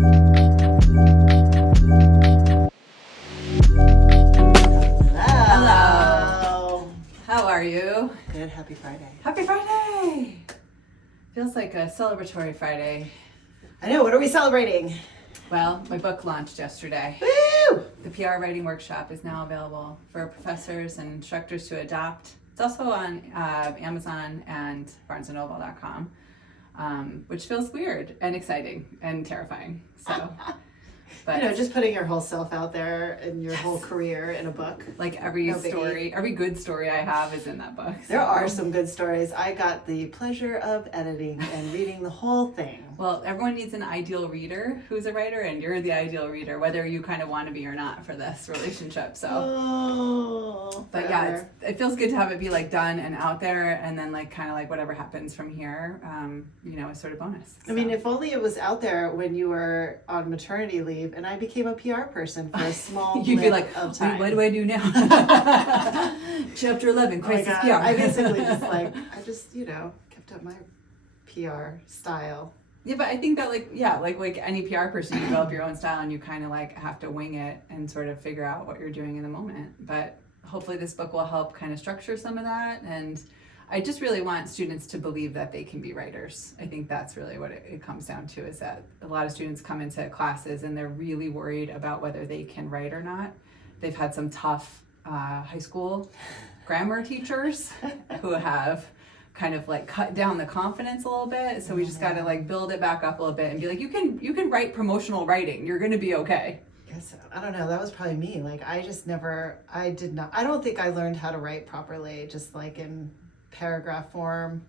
Hello. How are you? Good. Happy Friday. Happy Friday! Feels like a celebratory Friday. I know. What are we celebrating? Well, my book launched yesterday. Woo! The PR writing workshop is now available for professors and instructors to adopt. It's also on Amazon and BarnesandNoble.com, which feels weird and exciting and terrifying. So, but just putting your whole self out there and your whole career in a book. like every good story I have is in that book. So. There are some good stories. I got the pleasure of editing and reading the whole thing. Well, everyone needs an ideal reader who's a writer, and you're the ideal reader, whether you kind of want to be or not for this relationship. So, but yeah, it feels good to have it be like done and out there, and then like kind of like whatever happens from here, is sort of bonus. I mean, if only it was out there when you were on maternity leave, and I became a PR person for a small you'd be like, of time. What do I do now? Chapter 11, crisis PR. I basically just kept up my PR style. Yeah, but I think that like any PR person, you develop your own style and you kind of like have to wing it and sort of figure out what you're doing in the moment. But hopefully this book will help kind of structure some of that. And I just really want students to believe that they can be writers. I think that's really what it comes down to, is that a lot of students come into classes and they're really worried about whether they can write or not. They've had some tough high school grammar teachers who have kind of like cut down the confidence a little bit. So we just got to like build it back up a little bit and be like, you can write promotional writing. You're going to be okay. I guess so. I don't know. That was probably me. Like I don't think I learned how to write properly, just like in paragraph form,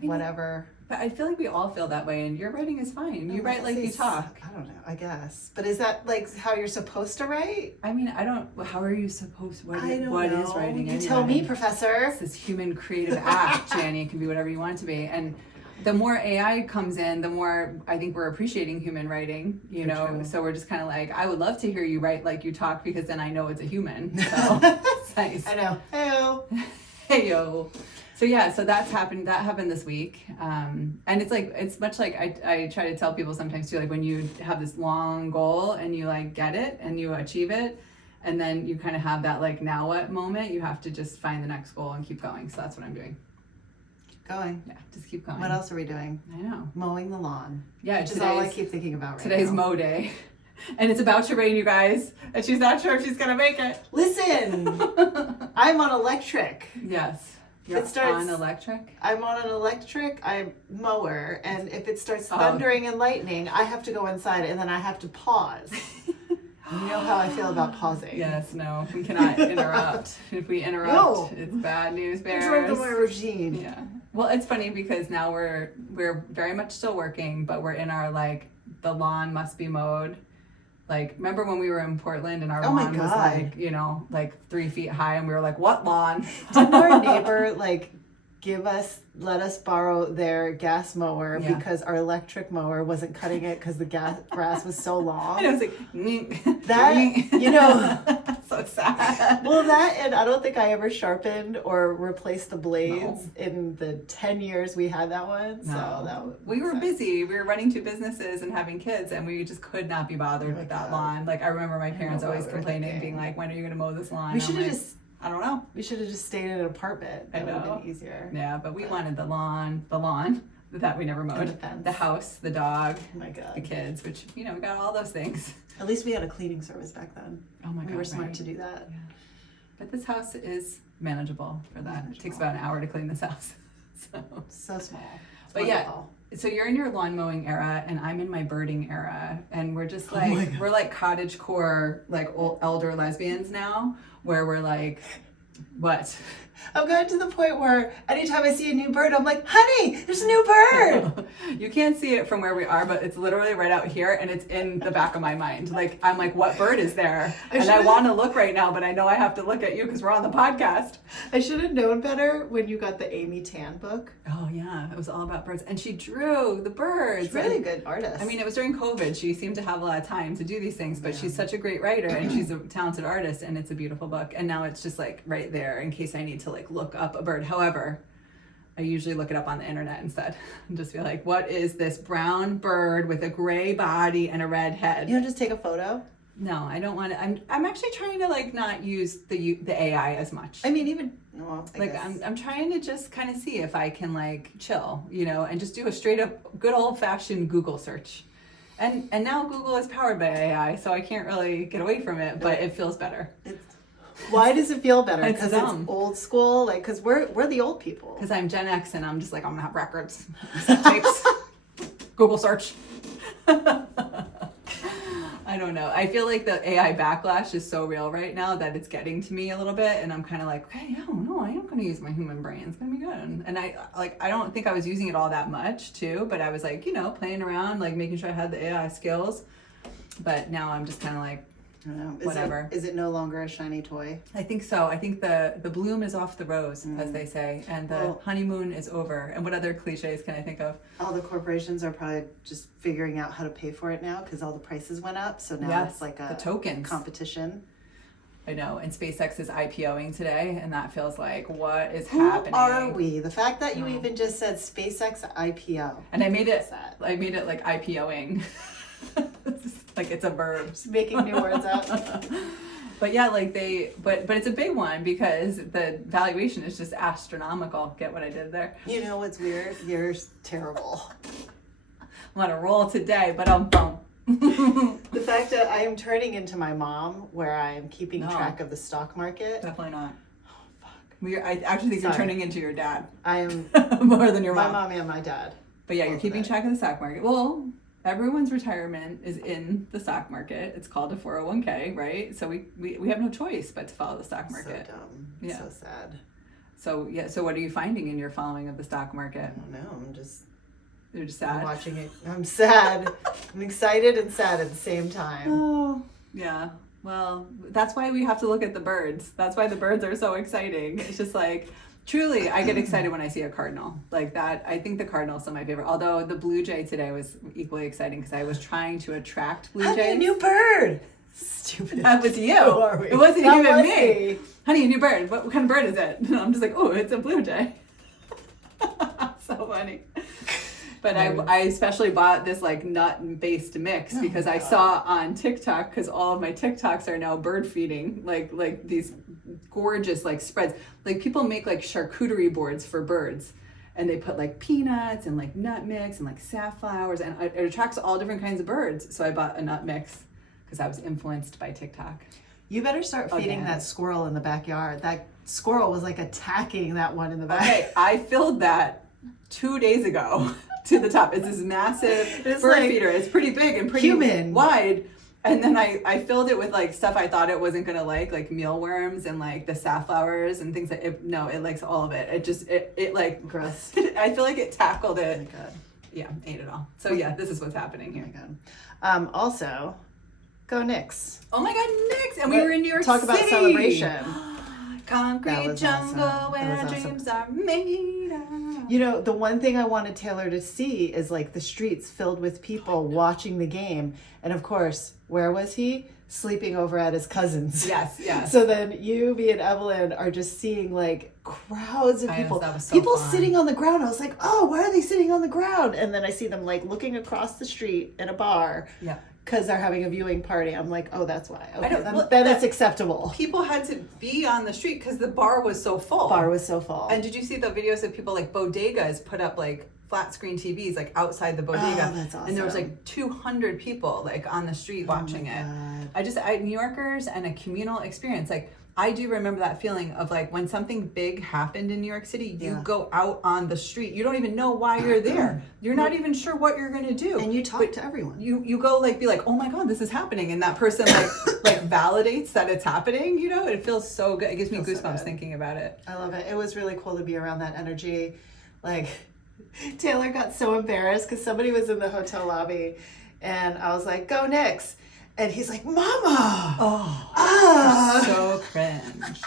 whatever. But I feel like we all feel that way, and your writing is fine. You write like you talk. I don't know, I guess. But is that like how you're supposed to write? I mean, how are you supposed to, what is writing You anyway? tell me, Professor. It's this human creative act, Jannie. It can be whatever you want it to be. And the more AI comes in, the more I think we're appreciating human writing, True. So we're just kind of like, I would love to hear you write like you talk, because then I know it's a human. So it's nice. I know. Hey-o. Hey-yo. So yeah, so that happened this week. And it's much like I try to tell people sometimes too, like when you have this long goal and you like get it and you achieve it, and then you kind of have that like now what moment, you have to just find the next goal and keep going. So that's what I'm doing. Keep going. Yeah, just keep going. What else are we doing? I know. Mowing the lawn. Yeah, which is all I keep thinking about right now. Today's mow day. And it's about to rain, you guys. And she's not sure if she's going to make it. Listen, I'm on electric. Yes. You're on electric? I'm on an electric mower, and if it starts thundering and lightning, I have to go inside, and then I have to pause. You know how I feel about pausing. Yes, no, we cannot interrupt. If we interrupt, it's bad news bears. Interrupt my routine. Yeah. Well, it's funny because now we're very much still working, but we're in our like the lawn must be mowed. Like, remember when we were in Portland and our lawn was like 3 feet high, and we were like, what lawn? Didn't our neighbor let us borrow their gas mower because our electric mower wasn't cutting it because the grass was so long? And it was like, that, so sad. Well, that, and I don't think I ever sharpened or replaced the blades in the 10 years we had that one. No. So we were busy. We were running 2 businesses and having kids, and we just could not be bothered with that lawn. Like, I remember my parents always complaining, being like, when are you going to mow this lawn? We should have I don't know. We should have just stayed in an apartment. That would have been easier. Yeah, but we wanted the lawn that we never mowed. The house, the dog, the kids, which, we got all those things. At least we had a cleaning service back then. Oh my God, we were smart to do that. Yeah. But this house is manageable for that. It takes about an hour to clean this house. So small. But wonderful. Yeah, so you're in your lawn mowing era, and I'm in my birding era, and we're just like, we're like cottagecore, like old elder lesbians now, where we're like, what? I've gotten to the point where anytime I see a new bird, I'm like, honey, there's a new bird. You can't see it from where we are, but it's literally right out here, and it's in the back of my mind. Like, I'm like, what bird is there? I want to look right now, but I know I have to look at you because we're on the podcast. I should have known better when you got the Amy Tan book. Oh, yeah. It was all about birds. And she drew the birds. She's really a good artist. I mean, it was during COVID. She seemed to have a lot of time to do these things, but she's such a great writer, and she's a talented artist, and it's a beautiful book. And now it's just like right there in case I need to like look up a bird. However, I usually look it up on the internet instead and just be like, what is this brown bird with a gray body and a red head? You don't just take a photo? No, I don't want to. I'm actually trying to like not use the AI as much. I mean, even well, I like guess. I'm trying to just kind of see if I can like chill, you know, and just do a straight up good old fashioned Google search. And now Google is powered by AI, so I can't really get away from it, but it feels better. Why does it feel better? It's Because dumb. it's old school, like because we're the old people. Because I'm Gen X and I'm just like, I'm gonna have records, tapes, Google search. I don't know. I feel like the AI backlash is so real right now that it's getting to me a little bit, and I'm kind of like, okay, no, I am going to use my human brain. It's going to be good. And I don't think I was using it all that much too, but I was like, you know, playing around, like making sure I had the AI skills. But now I'm just kind of like, I don't know. Whatever. Is it no longer a shiny toy? I think so. I think the bloom is off the rose, as they say, and the Well- honeymoon is over. And what other cliches can I think of? All the corporations are probably just figuring out how to pay for it now because all the prices went up. So now Yes, it's like the a tokens. competition. I know. And SpaceX is IPOing today, and that feels like, what is Who happening? are we? The fact that you No. even just said SpaceX IPO. And I made What's it. that? I made it like IPOing. Like it's a verb. Just making new words up. But yeah, like but it's a big one because the valuation is just astronomical. Get what I did there? You know what's weird? You're terrible. I'm on a roll today, but I'm bummed. The fact that I am turning into my mom, where I am keeping No. track of the stock market. Definitely not. Oh, fuck. I actually think you're Sorry. turning into your dad I am more than your my mom. mom and my dad. But yeah, you're Both keeping of it. track of the stock market. Well, everyone's retirement is in the stock market. It's called a 401k, right? So we have no choice but to follow the stock market. So dumb. Yeah. So sad. So yeah, so what are you finding in your following of the stock market? I don't know. I'm just You're just I'm sad. watching it. I'm sad. I'm excited and sad at the same time. Oh, yeah. Well, that's why we have to look at the birds. That's why the birds are so exciting. It's just like, truly, I get excited when I see a cardinal. Like that, I think the cardinal's still my favorite. Although the blue jay today was equally exciting because I was trying to attract blue Honey, jays. a new bird. Stupid. That was you. Who are we? It wasn't That even was me. Honey, a new bird. What kind of bird is it? And I'm just like, oh, it's a blue jay. So funny. But I especially bought this like nut-based mix because I saw on TikTok, because all of my TikToks are now bird feeding, like these gorgeous like spreads. Like people make like charcuterie boards for birds, and they put like peanuts and like nut mix and like safflowers, and it attracts all different kinds of birds. So I bought a nut mix because I was influenced by TikTok. You better start feeding Again. that squirrel in the backyard. That squirrel was like attacking that one in the back. Okay, I filled that 2 days ago to the top. It's this massive It's bird like feeder. It's pretty big and pretty human. wide. And then I filled it with like stuff I thought it wasn't gonna like mealworms and like the safflowers and things that it likes all of it. It like Gross. I feel like it tackled Oh my it. god. Yeah, ate it all. So yeah, this is what's happening Oh my here. god. Also, go Knicks. Oh my god, Knicks! And we were in New York Talk City. about celebration. Concrete That was jungle awesome. where That was awesome. dreams are made of. You know, the one thing I wanted Taylor to see is like the streets filled with people watching the game. And of course, where was he? Sleeping over at his cousin's. Yes, yes. So then you, me, and Evelyn are just seeing like crowds of I know, people. that was so People fun. sitting on the ground. I was like, oh, why are they sitting on the ground? And then I see them like looking across the street in a bar. Yeah. Because they're having a viewing party. I'm like, oh, that's why. Okay, don't- then, well, then that- it's acceptable. People had to be on the street because the bar was so full. Bar was so full. And did you see the videos of people like bodegas put up like flat screen TVs like outside the bodega? Oh, that's And there was awesome. like 200 people like on the street watching it. God. New Yorkers and a communal experience. Like I do remember that feeling of like when something big happened in New York City, you Yeah. go out on the street. You don't even know why you're there. You're not even sure what you're gonna do. And you talk But to everyone. you go like be like, oh my god, this is happening, and that person like validates that it's happening. You know, it feels so good. It gives me Feels so goosebumps good. thinking about it. I love it. It was really cool to be around that energy. Like, Taylor got so embarrassed because somebody was in the hotel lobby, and I was like, "Go Knicks!" And he's like, "Mama!" Oh, Ah! so cringe.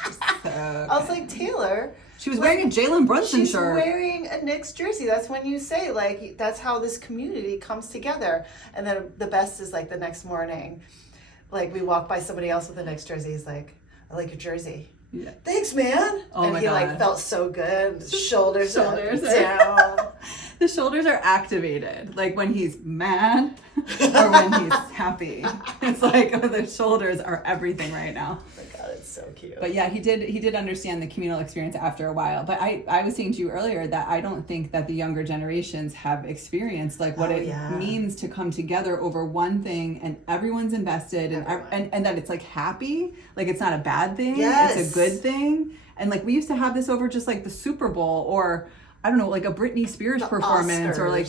So I was like, "Taylor." she was wearing a Jalen Brunson She's shirt. wearing a Knicks jersey. That's when you say, like, that's how this community comes together. And then the best is, like, the next morning, like, we walk by somebody else with a Knicks jersey. He's like, I like your jersey. Yeah. Thanks, man. Oh and my he God. like felt so good. His shoulders up and are- down. The shoulders are activated, like when he's mad or when he's happy. It's like the shoulders are everything right now. Oh my God, it's so cute. But yeah, he did understand the communal experience after a while. But I was saying to you earlier that I don't think that the younger generations have experienced like what it means to come together over one thing and everyone's invested and that it's like happy, like it's not a bad thing, it's a good thing. And like we used to have this over just like the Super Bowl or I don't know, like a Britney Spears performance Oscars, or like,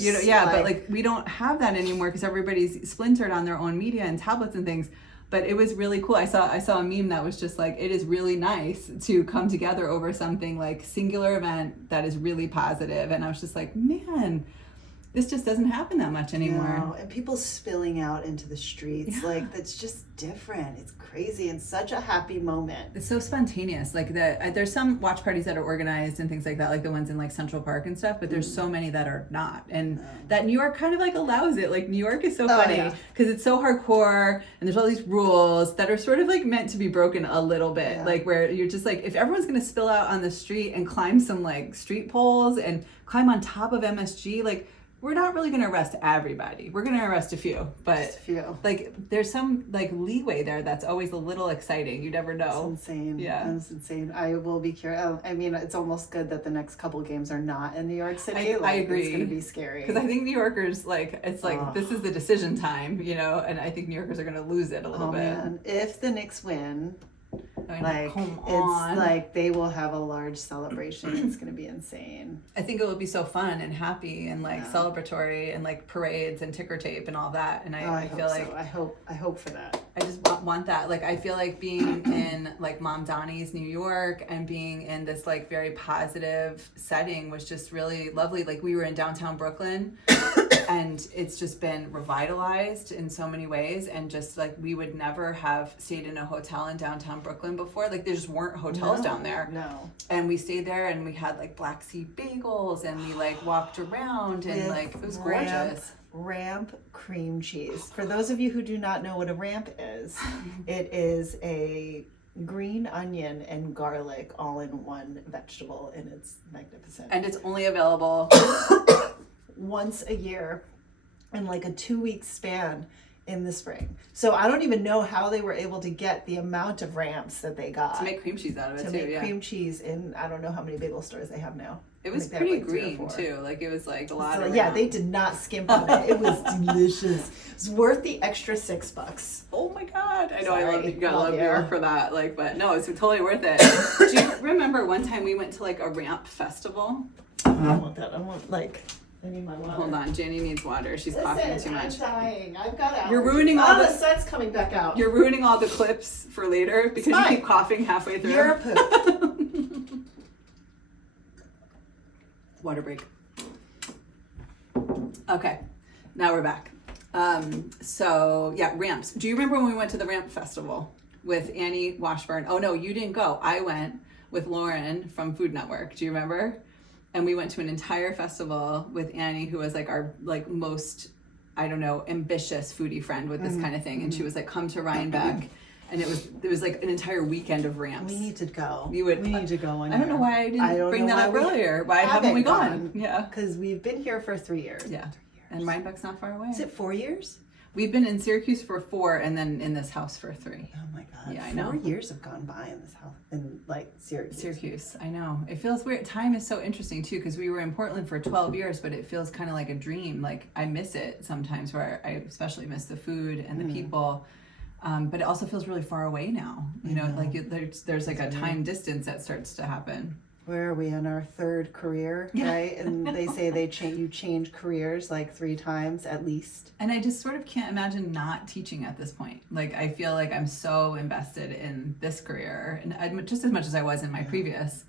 but like we don't have that anymore because everybody's splintered on their own media and tablets and things. But it was really cool. I saw a meme that was just like, it is really nice to come together over something like singular event that is really positive. And I was just like, man, this just doesn't happen that much anymore. No, and people spilling out into the streets, like that's just different. It's crazy and such a happy moment. It's so spontaneous. Like there's some watch parties that are organized and things like that, like the ones in like Central Park and stuff, but there's so many that are not. And that New York kind of like allows it. Like New York is so funny because it's so hardcore and there's all these rules that are sort of like meant to be broken a little bit. Like where you're just like, if everyone's going to spill out on the street and climb some like street poles and climb on top of MSG, like we're not really going to arrest everybody. We're going to arrest a few, but like there's some like leeway there that's always a little exciting. You never know. It's insane. Yeah, it's insane. I will be curious. I mean, it's almost good that the next couple games are not in New York City. I agree. It's going to be scary because I think New Yorkers like it's like this is the decision time, you know, and I think New Yorkers are going to lose it a little bit. Man. If the Knicks win. I mean, like it's like they will have a large celebration. It's going to be insane. I think it will be so fun and happy and like celebratory and like parades and ticker tape and all that. And I feel like I hope for that. I just want that. Like I feel like being in like Mom Donnie's New York and being in this like very positive setting was just really lovely. Like we were in downtown Brooklyn and it's just been revitalized in so many ways, and just like we would never have stayed in a hotel in downtown Brooklyn before. Like there just weren't hotels down there. No. And we stayed there and we had like Black Sea bagels and we like walked around and like it was gorgeous. Ramp cream cheese. For those of you who do not know what a ramp is, it is a green onion and garlic all in one vegetable, and it's magnificent. And it's only available once a year in like a 2-week span in the spring. So I don't even know how they were able to get the amount of ramps that they got. To make cream cheese out of it to too, make cream cheese in, I don't know how many bagel stores they have now. It was pretty green too. Like it was like a lot of yeah, they did not skimp on it. It was delicious. It's worth the extra $6. Oh my God. I know. Sorry. You gotta love New York for that. Like, but no, it's totally worth it. Do you remember one time we went to like a ramp festival? I want that. I want like, I need my water. Hold on, Jannie needs water. She's coughing too much. I'm dying. I've got allergies. You're ruining all the sun's coming back out. You're ruining all the clips for later because you keep coughing halfway through. You're a poop. Water break. Okay, now we're back. So yeah, ramps. Do you remember when we went to the ramp festival with Annie Washburn? Oh no, you didn't go. I went with Lauren from Food Network. Do you remember? And we went to an entire festival with Annie, who was like our like most, I don't know, ambitious foodie friend with this kind of thing. And she was like, come to Rhinebeck. And it was like an entire weekend of ramps. We need to go. We need to go. I don't know why I didn't bring that up earlier. Why haven't we gone? Yeah. Because we've been here for 3 years. Yeah. And Rhinebeck's not far away. Is it 4 years? We've been in Syracuse for 4 and then in this house for 3. Oh my God. Yeah, I know. 4 years have gone by in this house, in like Syracuse. Syracuse, I know. It feels weird. Time is so interesting too, because we were in Portland for 12 years, but it feels kind of like a dream. Like I miss it sometimes, where I especially miss the food and the people. But it also feels really far away now. You know, like there's like a time distance that starts to happen. Where are we in our 3rd career, right? And they say you change careers like 3 times at least. And I just sort of can't imagine not teaching at this point. Like I feel like I'm so invested in this career, and just as much as I was in my previous.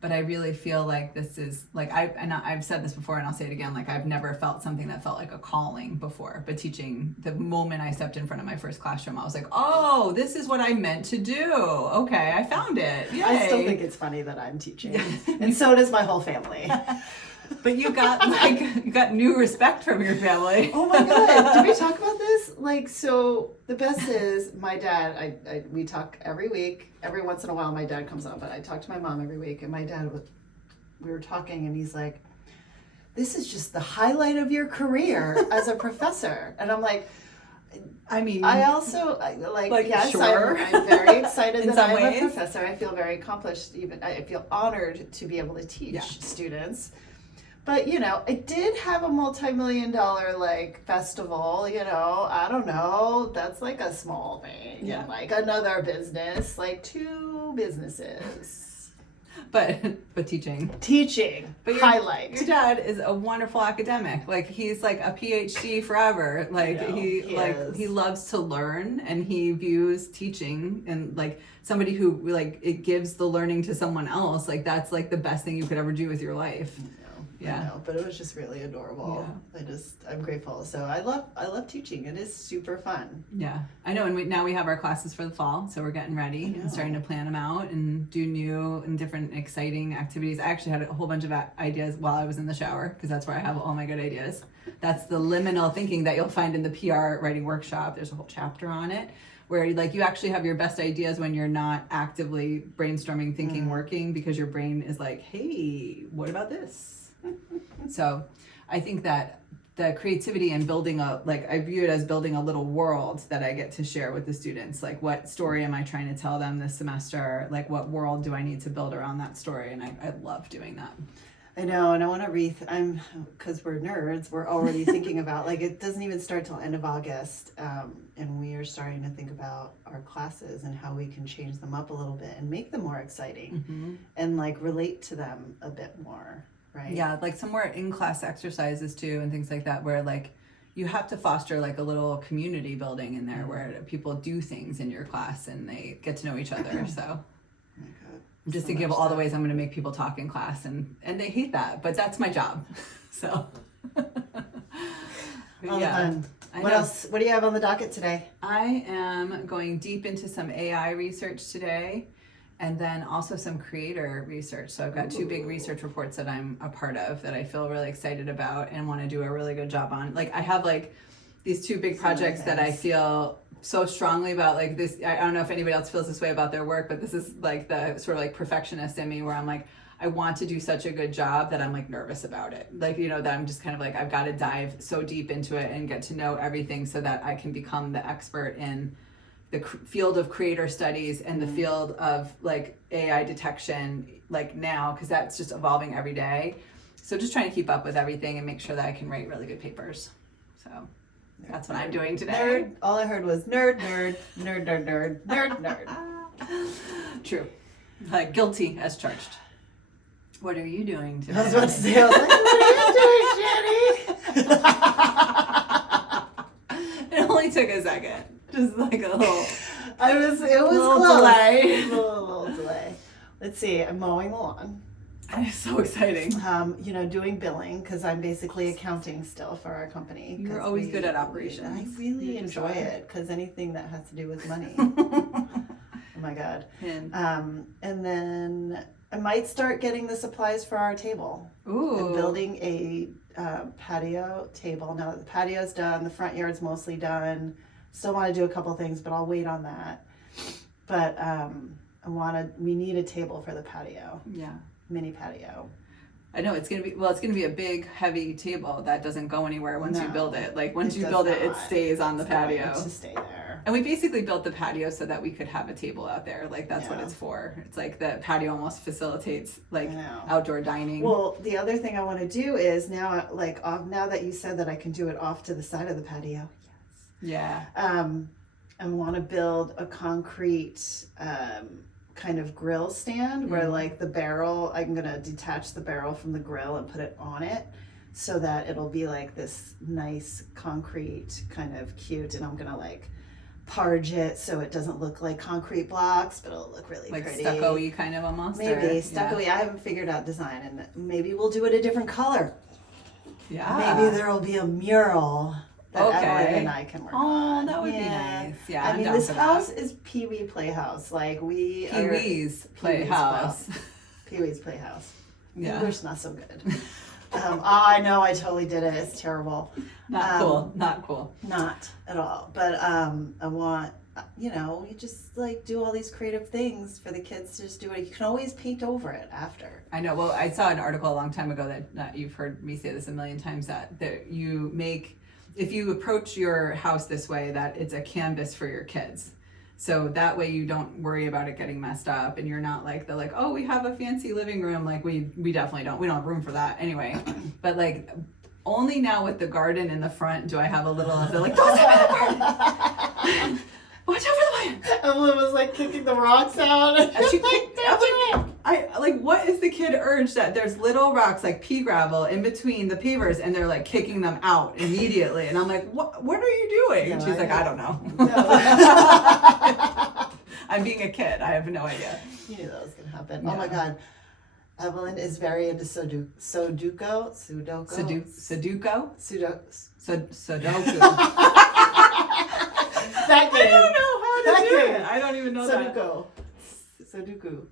But I really feel like this is like I've said this before and I'll say it again. Like I've never felt something that felt like a calling before. But teaching, the moment I stepped in front of my first classroom, I was like, oh, this is what I meant to do. Okay, I found it. Yay. I still think it's funny that I'm teaching, and so does my whole family. But you got new respect from your family. Oh my God! Did we talk about this? like, so the best is my dad, we talk every week. Every once in a while my dad comes on, but I talk to my mom every week, and my dad we were talking, and he's like, this is just the highlight of your career as a professor. And I'm like, I mean, I also yes, sure. I'm very excited In that some I'm ways. a professor. I feel very accomplished. Even I feel honored to be able to teach Yeah. students. But I did have a multi-million-dollar festival. I don't know. That's like a small thing. Yeah. And another business, 2 businesses. But teaching. But highlight. Your dad is a wonderful academic. He's a PhD forever. He loves to learn, and he views teaching and somebody who it gives the learning to someone else. That's the best thing you could ever do with your life. I know, but it was just really adorable. Yeah. I'm grateful. So I love teaching. It is super fun. Yeah, I know. And now we have our classes for the fall, so we're getting ready and starting to plan them out and do new and different exciting activities. I actually had a whole bunch of ideas while I was in the shower, because that's where I have all my good ideas. That's the liminal thinking that you'll find in the PR writing workshop. There's a whole chapter on it, where you actually have your best ideas when you're not actively brainstorming, thinking, working, because your brain is like, hey, what about this? So I think that the creativity and building I view it as building a little world that I get to share with the students. What story am I trying to tell them this semester? What world do I need to build around that story? And I love doing that. I know, and I want to because we're nerds, we're already thinking about, it doesn't even start till end of August, and we are starting to think about our classes and how we can change them up a little bit and make them more exciting, and relate to them a bit more. Right. Yeah, some more in-class exercises too and things like that, where you have to foster a little community building in there where people do things in your class and they get to know each other. So oh my God. I'm just thinking of all the ways I'm going to make people talk in class, and they hate that, but that's my job. So Fun. What else? What do you have on the docket today? I am going deep into some AI research today, and then also some creator research. So I've got 2 big research reports that I'm a part of that I feel really excited about and want to do a really good job on. I have these 2 big projects that I feel so strongly about. This, I don't know if anybody else feels this way about their work, but this is the sort of perfectionist in me, where I'm I want to do such a good job that I'm nervous about it. That I'm just kind of I've got to dive so deep into it and get to know everything so that I can become the expert in the field of creator studies and the field of AI detection now, because that's just evolving every day. So just trying to keep up with everything and make sure that I can write really good papers. So that's what I'm doing today. Nerd. All I heard was nerd, nerd, nerd, nerd, nerd, nerd, nerd. True. Guilty as charged. What are you doing today? I was about to say, what are you doing, Jannie? It only took a second. Just a little. It was little close. delay. little delay. Let's see. I'm mowing the lawn. It's so exciting. Doing billing, because I'm basically accounting still for our company. You're always good at operations. I really enjoy it, because anything that has to do with money. Oh my God. And then I might start getting the supplies for our table. Ooh. I'm building a patio table. Now that the patio's done, the front yard's mostly done. Still want to do a couple things, but I'll wait on that. But we need a table for the patio. Yeah. Mini patio. I know it's gonna be a big, heavy table that doesn't go anywhere once you build it. Once you build it, it stays on the patio. To stay there. And we basically built the patio so that we could have a table out there. That's what it's for. It's the patio almost facilitates outdoor dining. Well, the other thing I want to do is now, now that you said that I can do it off to the side of the patio. Yeah. I want to build a concrete kind of grill stand where the barrel, I'm going to detach the barrel from the grill and put it on it so that it'll be this nice concrete kind of cute, and I'm going to parge it so it doesn't look like concrete blocks, but it'll look really pretty. Stucco-y kind of almost? Maybe stucco-y. I haven't figured out design, and maybe we'll do it a different color. Yeah. Maybe there'll be a mural that Evelyn and I can work on. Oh, that would be nice. Yeah, I mean, this house is Pee-wee Playhouse. Pee-wee's Playhouse. Pee-wee's Playhouse. Yeah. English not so good. I know, I totally did it. It's terrible. Not cool. Not cool. Not at all. But I want, you just like do all these creative things for the kids to just do it. You can always paint over it after. I know. Well, I saw an article a long time ago that you've heard me say this a million times, that you make, if you approach your house this way, that it's a canvas for your kids. So that way you don't worry about it getting messed up, and you're not like, they're like, oh, we have a fancy living room. Like we definitely don't. We don't have room for that anyway. But like, only now with the garden in the front do I have a little, they're like, don't step in the garden. Watch out for the fire. Evelyn was like kicking the rocks out. And she kicked, what is the kid urge that there's little rocks like pea gravel in between the pavers, and they're like kicking them out immediately, and I'm like, what are you doing? And she's like, I don't know. No. I'm being a kid. I have no idea. You knew that was gonna happen. Yeah. Oh my God. Evelyn is very into Sudoku. Sudoku. That game. I don't know how to That do game. it. I don't even know Sudoku.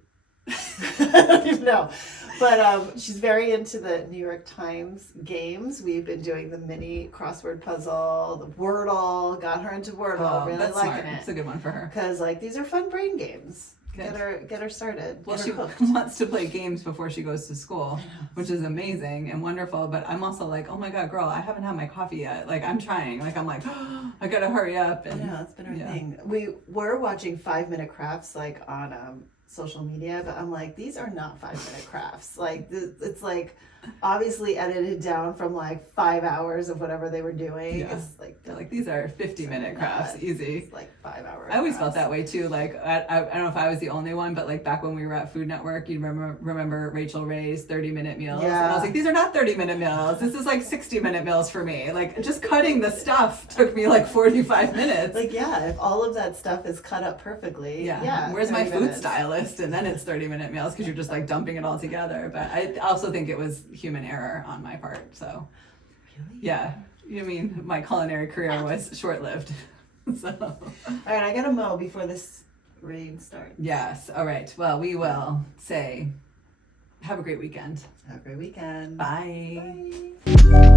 I don't even know. But she's very into the New York Times games. We've been doing the mini crossword puzzle, the Wordle. Got her into Wordle. Really that's liking smart. it. It's a good one for her. Because these are fun brain games. Good. Get her started. Well, Get she her hooked. wants to play games before she goes to school, which is amazing and wonderful. But I'm also like, oh my God, girl, I haven't had my coffee yet. Like, I'm trying. Like, I'm like, oh, I gotta hurry up. And Yeah, that's been her thing. We were watching 5-minute crafts like on social media, but I'm like, these are not 5-minute crafts. Like, it's like obviously edited down from like 5 hours of whatever they were doing. Yeah. It's like they're like, these are 50-minute crafts, easy. It's like 5 hours. I always felt that way too. Like, I don't know if I was the only one, but like back when we were at Food Network, you remember Rachel Ray's 30-minute meals. Yeah. And I was like, these are not 30-minute meals. This is like 60-minute meals for me. Like, just cutting the stuff took me like 45 minutes. Like, yeah, if all of that stuff is cut up perfectly. Yeah. Where's my 30 food minutes. stylist? And then it's 30-minute meals because you're just like dumping it all together. But I also think it was human error on my part. So, Really? yeah. I mean, my culinary career was short-lived. So. All right, I gotta mow before this rain starts. Yes. All right. Well, we will say, have a great weekend. Have a great weekend. Bye. Bye.